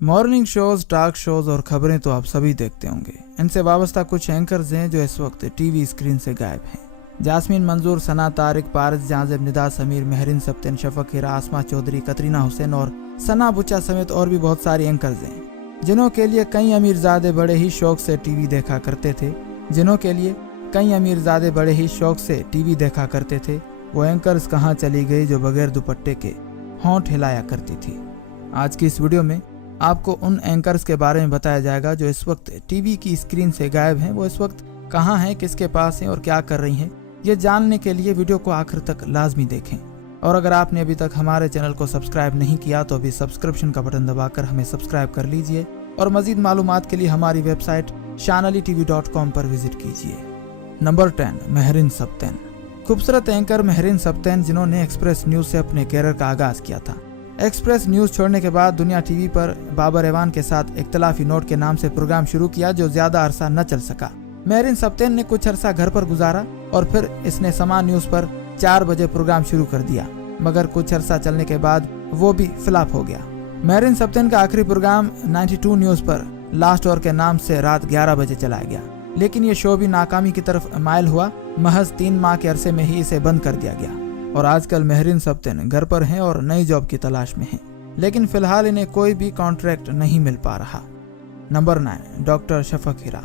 Morning shows, talk shows और खबरें तो आप सभी देखते होंगे। इनसे वाबस्ता कुछ एंकर्स हैं जो इस वक्त टीवी स्क्रीन से गायब हैं। जास्मीन मंजूर, सना तारिक, पारिस जाजिब, निदा समीर, महरीन सब्तिन, शफक हिरा, आसमा चौधरी, कतरीना हुसैन और सना बुच्चा समेत और भी बहुत सारे एंकर्स हैं जिन्हों के लिए कई अमीरजादे बड़े ही शौक से टीवी देखा करते थे। वो एंकर्स कहाँ चली गई जो बगैर दुपट्टे के होंठ हिलाया करती थी। आज की इस वीडियो में आपको उन एंकर्स के बारे में बताया जाएगा जो इस वक्त टीवी की स्क्रीन से गायब हैं। वो इस वक्त कहाँ हैं, किसके पास हैं और क्या कर रही हैं, ये जानने के लिए वीडियो को आखिर तक लाजमी देखें। और अगर आपने अभी तक हमारे चैनल को सब्सक्राइब नहीं किया तो अभी सब्सक्रिप्शन का बटन दबाकर हमें सब्सक्राइब कर लीजिए और मजीद मालूमात के लिए हमारी वेबसाइट shanalitv.com पर विजिट कीजिए। नंबर 10, महरीन सब्तिन। खूबसूरत एंकर महरीन सब्तिन, जिन्होंने एक्सप्रेस न्यूज से अपने कैरियर का आगाज किया था। एक्सप्रेस न्यूज छोड़ने के बाद दुनिया टीवी पर बाबर एवान के साथ इख्तलाफी नोट के नाम से प्रोग्राम शुरू किया जो ज्यादा अरसा न चल सका। महरीन सब्तिन ने कुछ अरसा घर पर गुजारा और फिर इसने समा न्यूज पर 4 बजे प्रोग्राम शुरू कर दिया, मगर कुछ अरसा चलने के बाद वो भी फ्लॉप हो गया। महरीन सब्तिन का आखिरी प्रोग्राम 92 न्यूज पर लास्ट ओवर के नाम से रात 11 बजे चलाया गया, लेकिन ये शो भी नाकामी की तरफ माइल हुआ। महज 3 माह के अरसे में ही इसे बंद कर दिया गया और आजकल महरीन सब्तिन घर पर हैं और नई जॉब की तलाश में हैं, लेकिन फिलहाल इन्हें कोई भी कॉन्ट्रैक्ट नहीं मिल पा रहा। नंबर 9, डॉक्टर शफक हिरा।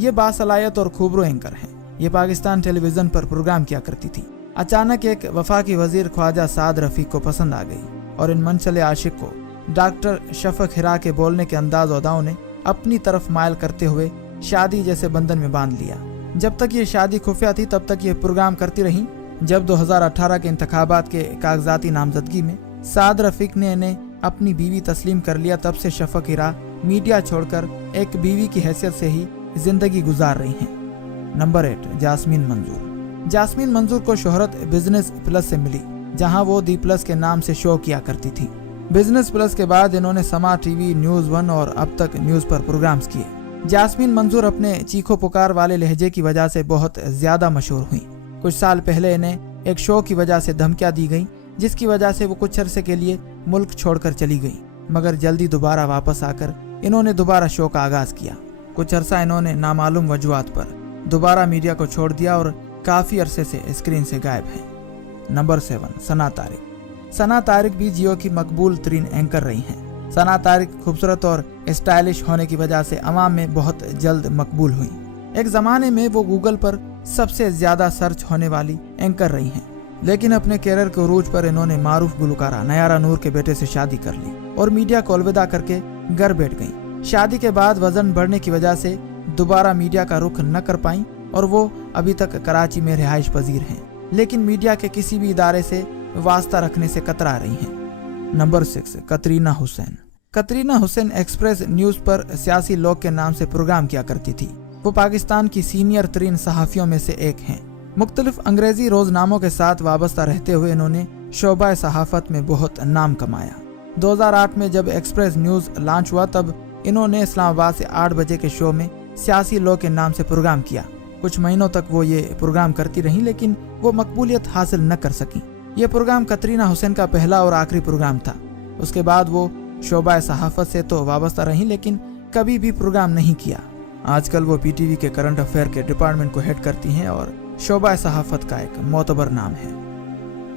ये बासलाहियत और खूबरू एंकर हैं। ये पाकिस्तान टेलीविजन पर प्रोग्राम किया करती थी। अचानक एक वफाकी वजीर ख्वाजा साद रफीक को पसंद आ गई और इन मनचले आशिक को डॉक्टर शफक हिरा के बोलने के अंदाज अदाओं ने अपनी तरफ मायल करते हुए शादी जैसे बंधन में बांध लिया। जब तक ये शादी खुफिया थी तब तक ये प्रोग्राम करती रही। जब 2018 के इंतखाबात के कागजाती नामजदगी में साद रफीक ने इन्हें अपनी बीवी तस्लीम कर लिया, तब से शफक हिरा मीडिया छोड़कर एक बीवी की हैसियत से ही जिंदगी गुजार रही हैं। नंबर 8, जास्मीन मंजूर। जास्मीन मंजूर को शोहरत बिजनेस प्लस से मिली, जहां वो दी प्लस के नाम से शो किया करती थी। बिजनेस प्लस के बाद इन्होंने समा टीवी, न्यूज 1 और अब तक न्यूज पर प्रोग्राम्स किए। जास्मीन मंजूर अपने चीखो पुकार वाले लहजे की वजह से बहुत ज्यादा मशहूर हुई। कुछ साल पहले इन्हें एक शो की वजह से धमकियां दी गई, जिसकी वजह से वो कुछ अरसे के लिए मुल्क छोड़कर चली गई, मगर जल्दी दोबारा वापस आकर इन्होंने दोबारा शो का आगाज किया। कुछ अरसा इन्होंने नामालूम वजूहात पर दोबारा मीडिया को छोड़ दिया और काफी अरसे से स्क्रीन से गायब है। नंबर 7, सना तारिक। सना तारिक भी जियो की मकबूल तरीन एंकर रही हैं। सना तारिक खूबसूरत और स्टाइलिश होने की वजह से अवाम में बहुत जल्द मकबूल हुई। एक जमाने में वो गूगल पर सबसे ज्यादा सर्च होने वाली एंकर रही हैं, लेकिन अपने कैरियर के उरूज पर इन्होंने मारूफ गुलकारा नयारा नूर के बेटे से शादी कर ली और मीडिया को अलविदा करके घर बैठ गईं। शादी के बाद वजन बढ़ने की वजह से दोबारा मीडिया का रुख न कर पाईं और वो अभी तक कराची में रिहाइश पजीर हैं, लेकिन मीडिया के किसी भी इदारे से वास्ता रखने से कतरा रही हैं। Number 6, Katrina Hussain. Katrina Hussain express news पर सियासी लोग के नाम से प्रोग्राम किया करती थी। वो पाकिस्तान की सीनियर तरीन सहाफियों में से एक हैं। मुख्तलिफ अंग्रेजी रोजनामों के साथ वाबस्ता रहते हुए इन्होंने शोबा सहाफत में बहुत नाम कमाया। 2008 में जब एक्सप्रेस न्यूज लॉन्च हुआ तब इन्होंने इस्लामाबाद से 8 बजे के शो में सियासी लोग के नाम से प्रोग्राम किया। कुछ महीनों तक वो ये प्रोग्राम करती रहीं, लेकिन वो मकबूलियत हासिल न कर सकी। ये प्रोग्राम कतरीना हुसैन का पहला और आखिरी प्रोग्राम था। उसके बाद वो शोबा सहाफत से तो वाबस्ता रही, लेकिन कभी भी प्रोग्राम नहीं किया। आजकल वो पीटीवी के करंट अफेयर के डिपार्टमेंट को हेड करती हैं और शोबा सहाफत का एक मोतबर नाम है।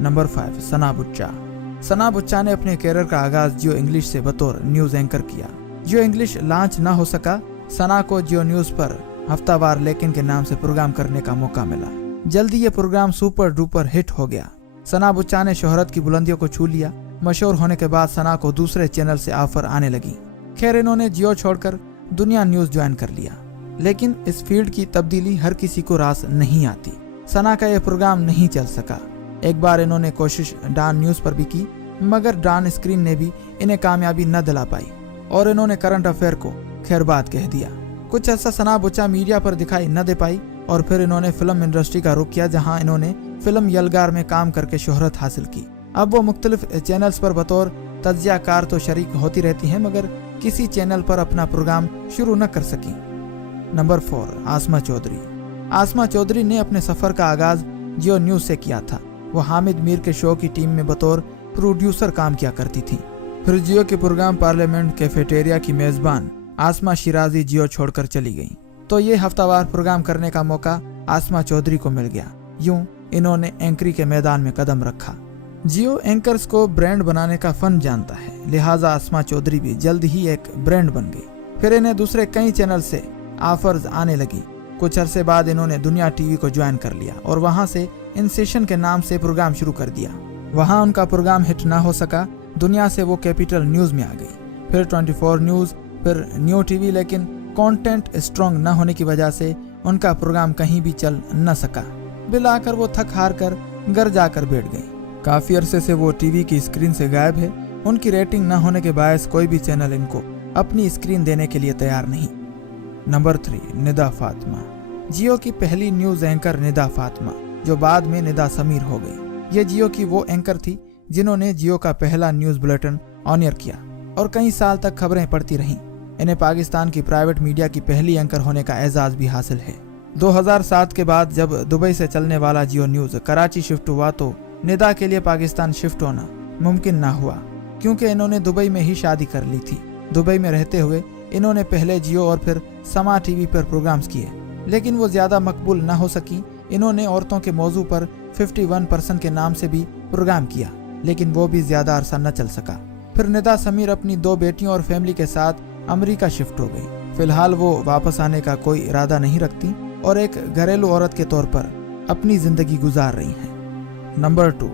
नंबर 5, सना बुच्चा। सना बुच्चा ने अपने कैरियर का आगाज जियो इंग्लिश से बतौर न्यूज एंकर किया। जियो इंग्लिश लॉन्च न हो सका, सना को जियो न्यूज पर हफ्तावार लेकिन के नाम से प्रोग्राम करने का मौका मिला। जल्दी ये प्रोग्राम सुपर डुपर हिट हो गया। सना बुच्चा ने शोहरत की बुलंदियों को छू लिया। मशहूर होने के बाद सना को दूसरे चैनल से ऑफर आने लगी। खैर, इन्होंने जियो छोड़कर दुनिया न्यूज ज्वाइन कर लिया, लेकिन इस फील्ड की तब्दीली हर किसी को रास नहीं आती। सना का यह प्रोग्राम नहीं चल सका। एक बार इन्होंने कोशिश डॉन न्यूज पर भी की, मगर डॉन स्क्रीन ने भी इन्हें कामयाबी न दिला पाई और इन्होंने करंट अफेयर को खैरबाद कह दिया। कुछ अर्सा सना बुच्चा मीडिया पर दिखाई न दे पाई और फिर इन्होंने फिल्म इंडस्ट्री का रुख किया, जहां इन्होंने फिल्म यलगार में काम करके शोहरत हासिल की। अब वो मुख्तलिफ चैनल्स पर बतौर तज्जियाकार तो शरीक होती रहती हैं, मगर किसी चैनल पर अपना प्रोग्राम शुरू न कर सकी। नंबर 4, आसमा चौधरी। आसमा चौधरी ने अपने सफर का आगाज जियो न्यूज से किया था। वो हामिद मीर के शो की टीम में बतौर प्रोड्यूसर काम किया करती थी। फिर जियो के प्रोग्राम पार्लियामेंट कैफेटेरिया की मेजबान आसमा शिराजी जियो छोड़कर चली गई, तो ये हफ्तावार प्रोग्राम करने का मौका आसमा चौधरी को मिल गया। यूं इन्होंने एंकरी के मैदान में कदम रखा। जियो एंकर्स को ब्रांड बनाने का फन जानता है, लिहाजा आसमा चौधरी भी जल्द ही एक ब्रांड बन गई। फिर इन्हें दूसरे कई चैनल से ऑफर्स आने लगी। कुछ अरसे बाद इन्होंने दुनिया टीवी को ज्वाइन कर लिया और वहां से इनसेशन के नाम से प्रोग्राम शुरू कर दिया। वहां उनका प्रोग्राम हिट ना हो सका, दुनिया से वो कैपिटल न्यूज में आ गई, फिर 24 न्यूज, फिर न्यू टीवी, लेकिन कंटेंट स्ट्रांग न होने की वजह से उनका प्रोग्राम कहीं भी चल न सका। बिल आकर वो थक हार कर घर जाकर बैठ गई। काफी अरसे से वो टीवी की स्क्रीन से गायब है। उनकी रेटिंग न होने के बायस कोई भी चैनल इनको अपनी स्क्रीन देने के लिए तैयार नहीं। नंबर 3, निदा फातिमा। जियो की पहली न्यूज एंकर निदा फातिमा, जो बाद में निदा समीर हो गई। ये जियो की वो एंकर थी जिन्होंने जियो का पहला न्यूज बुलेटिन ऑनियर किया और कई साल तक खबरें पढ़ती रहीं। इन्हें पाकिस्तान की प्राइवेट मीडिया की पहली एंकर होने का एजाज भी हासिल है। 2007 के बाद जब दुबई से चलने वाला जियो न्यूज कराची शिफ्ट हुआ तो निदा के लिए पाकिस्तान शिफ्ट होना मुमकिन ना हुआ, क्योंकि इन्होंने दुबई में ही शादी कर ली थी। दुबई में रहते हुए इन्होंने पहले जियो और फिर समा टीवी पर प्रोग्राम्स किए, लेकिन वो ज्यादा मकबूल न हो सकी। इन्होंने औरतों के मौजू पर 51% के नाम से भी प्रोग्राम किया, लेकिन वो भी ज्यादा अरसा न चल सका। फिर निदा समीर अपनी 2 बेटियों और फैमिली के साथ अमेरिका शिफ्ट हो गई। फिलहाल वो वापस आने का कोई इरादा नहीं रखती और एक घरेलू औरत के तौर पर अपनी जिंदगी गुजार रही हैं। नंबर 2,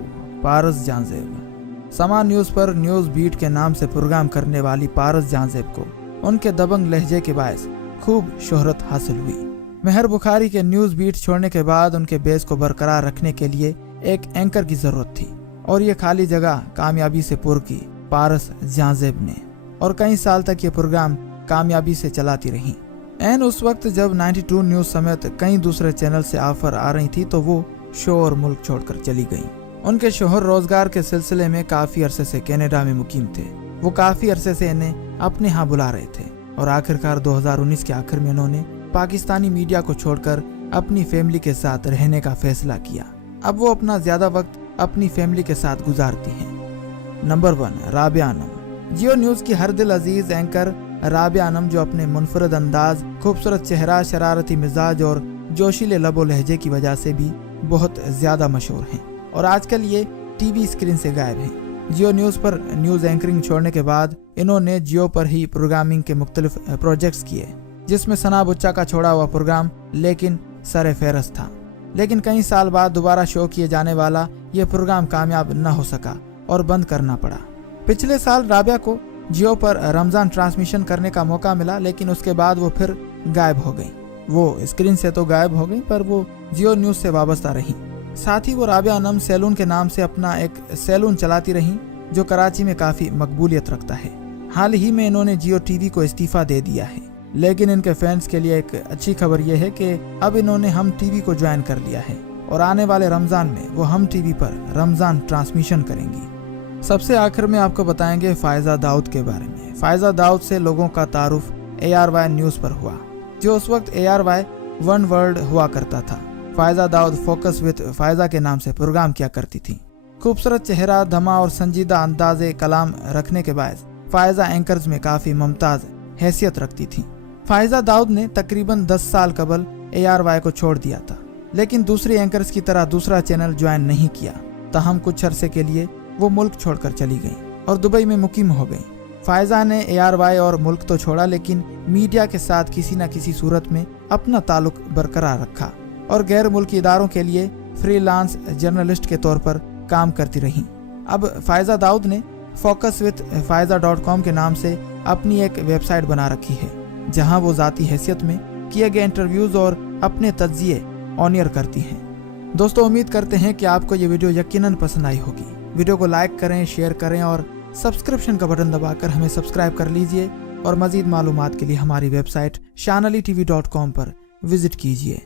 पारस जांजेब। समा न्यूज पर न्यूज बीट के नाम से प्रोग्राम करने वाली पारस जांजेब को उनके दबंग लहजे के बायस खूब शोहरत हासिल हुई। मेहर बुखारी के न्यूज बीट छोड़ने के बाद उनके बेस को बरकरार रखने के लिए एक एंकर की जरूरत थी और ये खाली जगह कामयाबी से पूरी की पारस जांजेब ने, और कई साल तक ये प्रोग्राम कामयाबी से चलाती रही। एन उस वक्त जब 92 न्यूज समेत कई दूसरे चैनल से ऑफर आ रही थी तो वो शो और मुल्क छोड़कर चली गई। उनके शोहर रोजगार के सिलसिले में काफी अरसे से कनाडा में मुकीम थे। वो काफी अरसे से इन्हें अपने यहाँ बुला रहे थे और आखिरकार 2019 के आखिर में उन्होंने पाकिस्तानी मीडिया को छोड़कर अपनी फैमिली के साथ रहने का फैसला किया। अब वो अपना ज्यादा वक्त अपनी फैमिली के साथ गुजारती हैं। नंबर 1, राबिया अनम। जियो न्यूज की हर दिल अजीज एंकर राबिया अनम, जो अपने मुनफरद अंदाज, खूबसूरत चेहरा, शरारती मिजाज और जोशीले लबो लहजे की वजह से भी बहुत ज्यादा मशहूर हैं और आजकल ये टीवी स्क्रीन से गायब हैं। जियो न्यूज पर न्यूज एंकरिंग छोड़ने के बाद इन्होंने जियो पर ही प्रोग्रामिंग के मुख्तलिफ प्रोजेक्ट्स किए, जिसमें सना बुच्चा का छोड़ा हुआ प्रोग्राम लेकिन सरे फेरस था। लेकिन कई साल बाद दोबारा शो किए जाने वाला यह प्रोग्राम कामयाब न हो सका और बंद करना पड़ा। पिछले साल राबिया को जियो पर रमजान ट्रांसमिशन करने का मौका मिला, लेकिन उसके बाद वो फिर गायब हो गई। वो स्क्रीन से तो गायब हो गई पर वो जियो न्यूज से वाबस्ता रही। साथ ही वो राबिया अनम सैलून के नाम से अपना एक सैलून चलाती रही, जो कराची में काफी मकबूलियत रखता है। हाल ही में इन्होंने जियो टीवी को इस्तीफा दे दिया है, लेकिन इनके फैंस के लिए एक अच्छी खबर यह है कि अब इन्होंने हम टीवी को ज्वाइन कर लिया है और आने वाले रमजान में वो हम टीवी पर रमजान ट्रांसमिशन करेंगी। सबसे आखिर में आपको बताएंगे फायजा दाऊद के बारे में। फायजा दाऊद से लोगों का तारुफ ARY न्यूज पर हुआ, जो उस वक्त ARY वन वर्ल्ड हुआ करता था। फायजा दाऊद फोकस विद फायजा के नाम से प्रोग्राम किया करती थी। खूबसूरत चेहरा, धमा और संजीदा अंदाजे कलाम रखने के बायस फायजा एंकर्स में काफी मुमताज हैसियत रखती थी। फायजा दाऊद ने तकरीबन 10 साल कबल ARY को छोड़ दिया था, लेकिन दूसरी एंकर्स की तरह दूसरा चैनल ज्वाइन नहीं किया। ताहम कुछ अरसे के लिए वो मुल्क छोड़कर चली गई और दुबई में मुकीम हो गई। फायजा ने ARY और मुल्क तो छोड़ा, लेकिन मीडिया के साथ किसी न किसी सूरत में अपना ताल्लुक बरकरार रखा और गैर मुल्की इदारों के लिए फ्रीलांस जर्नलिस्ट के तौर पर काम करती रही। अब फायजा दाऊद ने focuswithfaiza.com के नाम से अपनी एक वेबसाइट बना रखी है, जहां वो जाती हैसियत में किए गए इंटरव्यूज और अपने तज्जिए ऑनियर करती हैं। दोस्तों, उम्मीद करते हैं कि आपको ये वीडियो यकीनन पसंद आई होगी। वीडियो को लाइक करें, शेयर करें और सब्सक्रिप्शन का बटन दबाकर हमें सब्सक्राइब कर लीजिए और मजीद मालूमात के लिए हमारी वेबसाइट shanalitv.com पर विजिट कीजिए।